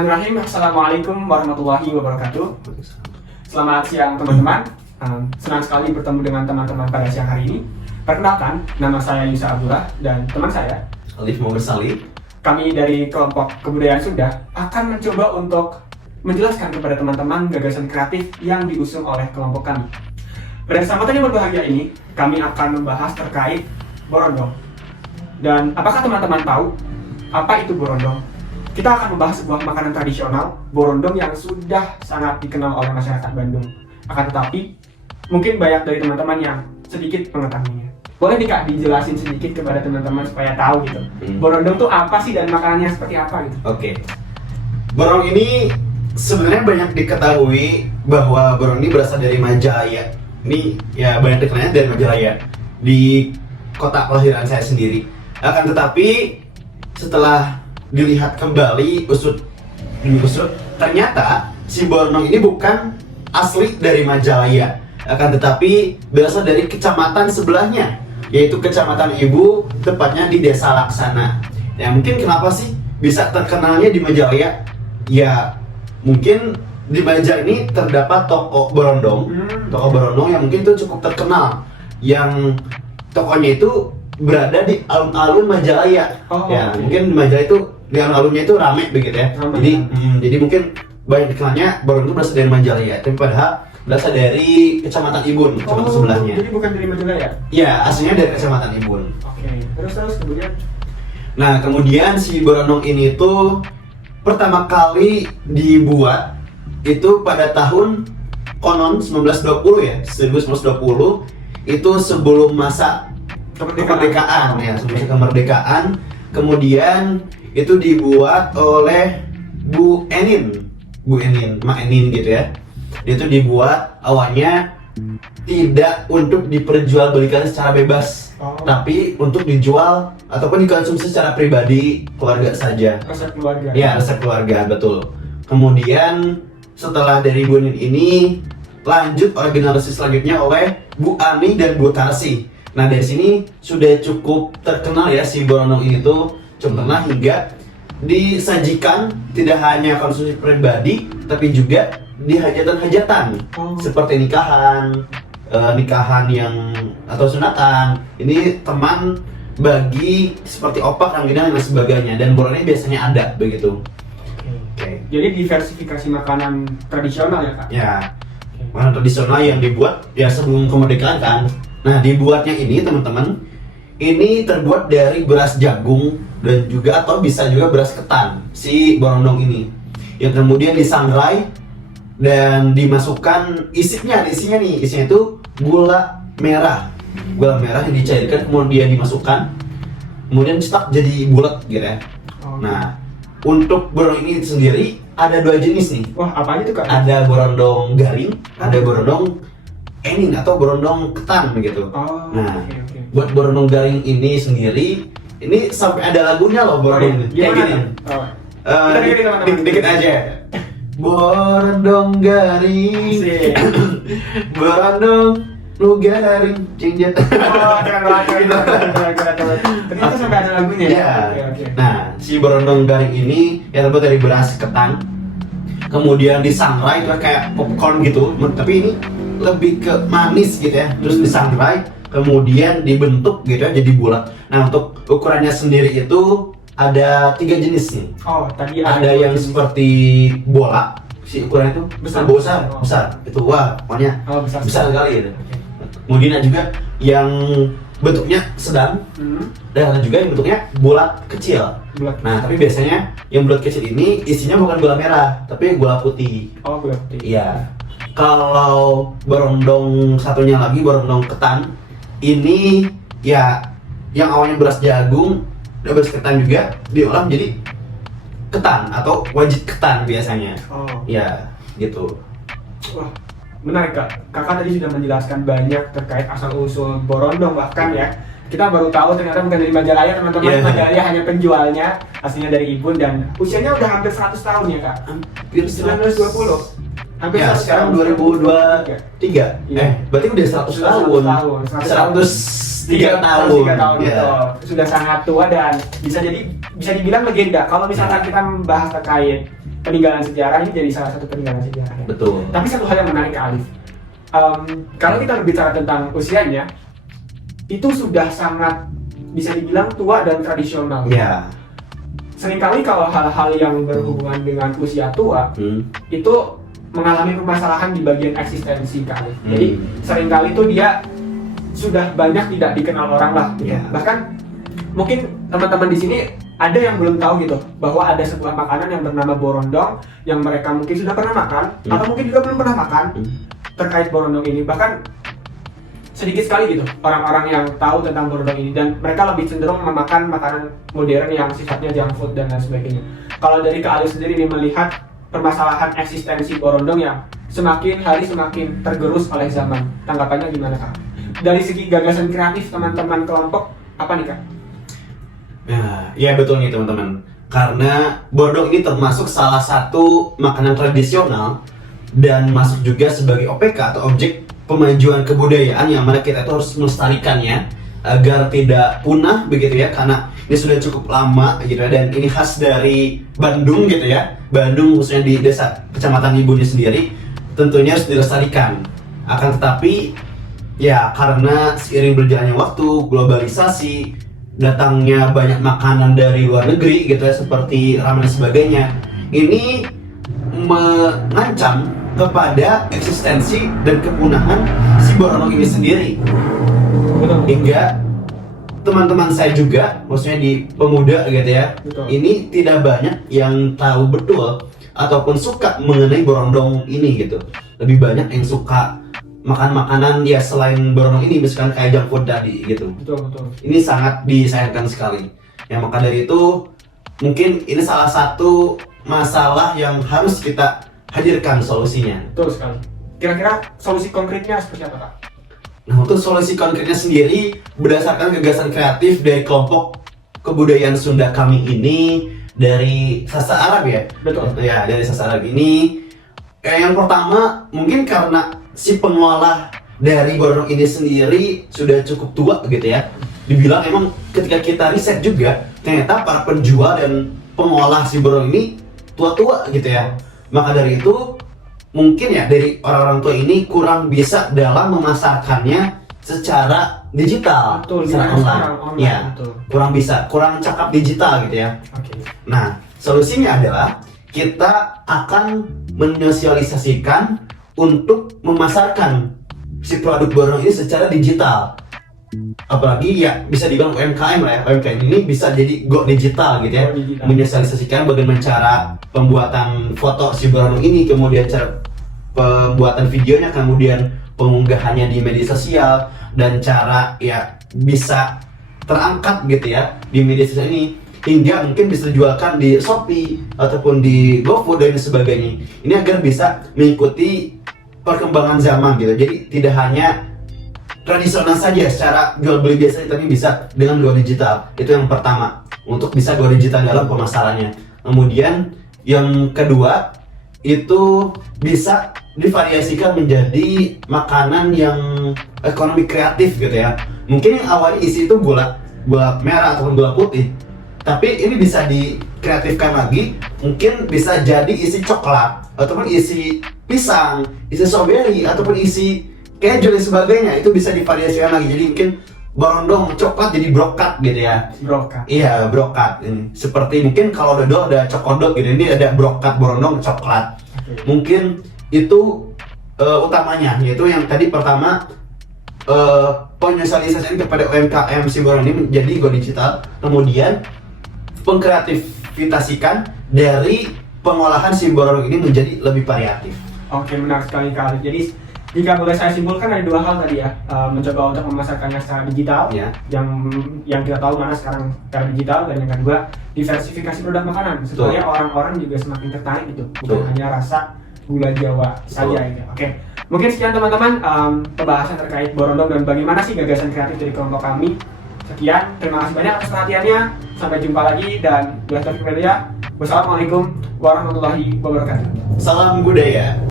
Bismillahirrahmanirrahim. Assalamualaikum warahmatullahi wabarakatuh. Selamat siang teman-teman. Senang sekali bertemu dengan teman-teman pada siang hari ini. Perkenalkan, nama saya Yusa Abdullah dan teman saya Alif Muhammad Salih. Kami dari kelompok kebudayaan Sunda akan mencoba untuk menjelaskan kepada teman-teman gagasan kreatif yang diusung oleh kelompok kami. Pada kesempatan yang berbahagia ini, kami akan membahas terkait borondong. Dan apakah teman-teman tahu apa itu borondong? Kita akan membahas sebuah makanan tradisional, borondong, yang sudah sangat dikenal oleh masyarakat Bandung. Akan tetapi, mungkin banyak dari teman-teman yang sedikit mengetahuinya. Boleh nih Kak, dijelasin sedikit kepada teman-teman supaya tahu gitu. Borondong tuh apa sih dan makanannya seperti apa gitu? Oke. Borong ini sebenarnya banyak diketahui bahwa borong ini berasal dari Majalaya. Ini ya banyak dikenalnya dari Majalaya, di kota kelahiran saya sendiri. Akan tetapi setelah dilihat kembali, usut ternyata si borondong ini bukan asli dari Majalaya, akan tetapi berasal dari kecamatan sebelahnya, yaitu Kecamatan Ibu, tepatnya di Desa Laksana. Ya mungkin kenapa sih bisa terkenalnya di Majalaya? Ya mungkin di Majalaya ini terdapat toko borondong, yang mungkin itu cukup terkenal, yang tokonya itu berada di alun-alun Majalaya. Ya mungkin di Majalaya itu di alun-alunnya itu rame begitu ya. Jadi mungkin banyak dikenalnya borondong itu berasal dari Majalaya, tapi padahal berasal dari Kecamatan Ibun, kecamatan sebelahnya. Jadi bukan dari Majalaya? Ya, aslinya dari Kecamatan Ibun. Oke. Terus kemudian? Nah, kemudian si borondong ini tuh pertama kali dibuat itu pada tahun konon 1920 ya, 1920 itu sebelum masa kemerdekaan ya, sebelum masa kemerdekaan. Kemudian itu dibuat oleh Bu Enin, Mak Enin gitu ya. Itu dibuat awalnya tidak untuk diperjualbelikan secara bebas, tapi untuk dijual ataupun dikonsumsi secara pribadi keluarga saja. Resep keluarga. Ya, resep keluarga, betul. Kemudian setelah dari Bu Enin ini lanjut oleh generasi selanjutnya oleh Bu Ani dan Bu Tarsi. Nah, dari sini sudah cukup terkenal ya si borondong ini tuh, cukup terkenal hingga disajikan tidak hanya konsumsi pribadi tapi juga di hajatan-hajatan seperti nikahan yang atau sunatan. Ini teman bagi seperti opak, rangginang dan sebagainya, dan borong ini biasanya ada begitu. Oke. Jadi diversifikasi makanan tradisional ya Kak? Ya, makanan tradisional yang dibuat ya sebelum kemerdekaan kan. Nah, dibuatnya ini teman-teman, ini terbuat dari beras jagung dan juga atau bisa juga beras ketan si borondong ini, yang kemudian disangrai dan dimasukkan isinya itu gula merah yang dicairkan kemudian dimasukkan, kemudian cetak jadi bulat gitu ya. Nah, untuk borondong ini sendiri ada dua jenis nih. Wah, apa aja tuh Kak? Ada borondong garing, ada borondong enin atau borondong ketan begitu. Nah, buat borondong garing ini sendiri, ini sampai ada lagunya loh borondong ini. Kayak gini. Kita dengerin teman-teman. Dikit aja. Borondong garing, borondong lu garing, cingjat. Keren banget. Ternyata sampai ada lagunya ya. Oke. Nah, si borondong garing ini ya terbuat dari beras ketan, kemudian disangrai itu kayak popcorn gitu, tapi ini lebih ke manis gitu ya. Terus disangrai, kemudian dibentuk gitu ya jadi bulat. Nah, untuk ukurannya sendiri itu ada 3 jenis nih. Tadi ada yang seperti bola, si ukurannya itu besar. Itu wah, pokoknya besar sekali gitu. Kemudian ada juga yang bentuknya sedang, dan ada juga yang bentuknya bulat kecil. Nah, tapi biasanya yang bulat kecil ini isinya bukan gula merah, tapi gula putih. Gula putih. Iya. Kalau borondong satunya lagi, borondong ketan, ini ya yang awalnya beras jagung dan beras ketan juga diolah menjadi ketan atau wajit ketan biasanya. Ya, gitu. Wah, menarik Kak. Kakak tadi sudah menjelaskan banyak terkait asal-usul borondong, bahkan ya kita baru tahu ternyata bukan dari Majalaya teman-teman. Majalaya hanya penjualnya aslinya dari Ibun, dan usianya udah hampir 100 tahun ya Kak? Hampir 1920. Hampir ya, sekarang 2023. Berarti udah 100 tahun. 103 tahun. Ya. Sudah sangat tua dan bisa dibilang legenda. Kalau misalkan kita membahas terkait peninggalan sejarah ini jadi salah satu peninggalan sejarah ya. Betul. Tapi satu hal yang menarik ke Alif, kalau kita berbicara tentang usianya, itu sudah sangat bisa dibilang tua dan tradisional. Ya. Seringkali kalau hal-hal yang berhubungan dengan usia tua itu mengalami permasalahan di bagian eksistensi Kak Alif. Jadi seringkali tuh dia sudah banyak tidak dikenal orang lah gitu. Yeah. Bahkan mungkin teman-teman di sini ada yang belum tahu gitu bahwa ada sebuah makanan yang bernama borondong yang mereka mungkin sudah pernah makan atau mungkin juga belum pernah makan terkait borondong ini. Bahkan sedikit sekali gitu orang-orang yang tahu tentang borondong ini, dan mereka lebih cenderung memakan makanan modern yang sifatnya junk food dan lain sebagainya. Kalau dari Kak Alif sendiri nih melihat permasalahan eksistensi borondong yang semakin hari semakin tergerus oleh zaman, tanggapannya gimana Kak? Dari segi gagasan kreatif teman-teman kelompok apa nih Kak? Ya betul nih teman-teman. Karena borondong ini termasuk salah satu makanan tradisional dan masuk juga sebagai OPK atau objek pemajuan kebudayaan yang mana kita itu harus melestarikannya agar tidak punah begitu ya, karena ini sudah cukup lama gitu ya, dan ini khas dari Bandung gitu ya. Bandung khususnya di desa kecamatan Ibunya sendiri tentunya harus dilestarikan. Akan tetapi ya karena seiring berjalannya waktu, globalisasi, datangnya banyak makanan dari luar negeri gitu ya seperti ramen dan sebagainya, ini mengancam kepada eksistensi dan kepunahan si borondong ini sendiri. Hingga teman-teman saya juga, maksudnya di pemuda gitu ya, ini tidak banyak yang tahu betul ataupun suka mengenai borondong ini gitu. Lebih banyak yang suka makan makanan ya selain borondong ini, misalkan kayak junk food tadi gitu. Betul. Ini sangat disayangkan sekali. Yang maka dari itu mungkin ini salah satu masalah yang harus kita hadirkan solusinya. Betul sekali. Kira-kira solusi konkretnya seperti apa Kak? Nah, untuk solusi konkretnya sendiri berdasarkan gagasan kreatif dari kelompok kebudayaan Sunda kami ini dari sastra Arab ya. Betul. Ya, dari sastra Arab ini. Yang pertama mungkin karena si pengolah dari borondong ini sendiri sudah cukup tua gitu ya. Dibilang emang ketika kita riset juga ternyata para penjual dan pengolah si borondong ini tua-tua gitu ya. Maka dari itu mungkin ya dari orang-orang tua ini kurang bisa dalam memasarkannya secara digital, Betul, secara online. Ya, betul. kurang bisa, kurang cakap digital gitu ya. Oke. Nah, solusinya adalah kita akan menyosialisasikan untuk memasarkan si produk borondong ini secara digital. Apalagi ya bisa dibilang UMKM lah ya. UMKM ini bisa jadi go digital gitu ya. Menyosialisasikan bagaimana cara pembuatan foto si borondong ini, kemudian cara pembuatan videonya, kemudian pengunggahannya di media sosial, dan cara ya bisa terangkat gitu ya di media sosial ini, hingga mungkin bisa dijualkan di Shopee ataupun di GoFood dan sebagainya. Ini agar bisa mengikuti perkembangan zaman gitu. Jadi tidak hanya tradisional saja secara jual beli biasa, tapi bisa dengan go digital. Itu yang pertama, untuk bisa go digital dalam pemasarannya. Kemudian yang kedua itu bisa divariasikan menjadi makanan yang ekonomi kreatif gitu ya. Mungkin yang awalnya isi itu gula merah ataupun gula putih, tapi ini bisa dikreatifkan lagi, mungkin bisa jadi isi coklat ataupun isi pisang, isi strawberry ataupun isi keju dan sebagainya. Itu bisa divariasikan lagi, jadi mungkin borondong coklat jadi brokat gitu ya. Brokat. Iya, brokat ini. Seperti mungkin kalau dodol ada cokodok gitu, ini ada brokat borondong coklat. Mungkin itu utamanya, yaitu yang tadi pertama penyosialisasian kepada UMKM si borondong ini menjadi go digital. Kemudian pengkreativitasikan dari pengolahan si borondong ini menjadi lebih variatif. Oke, menarik sekali Kak Alif. Jadi jika boleh saya simpulkan ada dua hal tadi ya, mencoba untuk memasarkannya secara digital, Ya. yang kita tahu mana sekarang secara digital, dan yang kedua diversifikasi produk makanan supaya orang-orang juga semakin tertarik gitu, bukan hanya rasa gula Jawa saja gitu. Oke, mungkin sekian teman-teman pembahasan terkait borondong dan bagaimana sih gagasan kreatif dari kelompok kami. Sekian, terima kasih banyak atas perhatiannya. Sampai jumpa lagi dan wassalamualaikum warahmatullahi wabarakatuh. Salam budaya.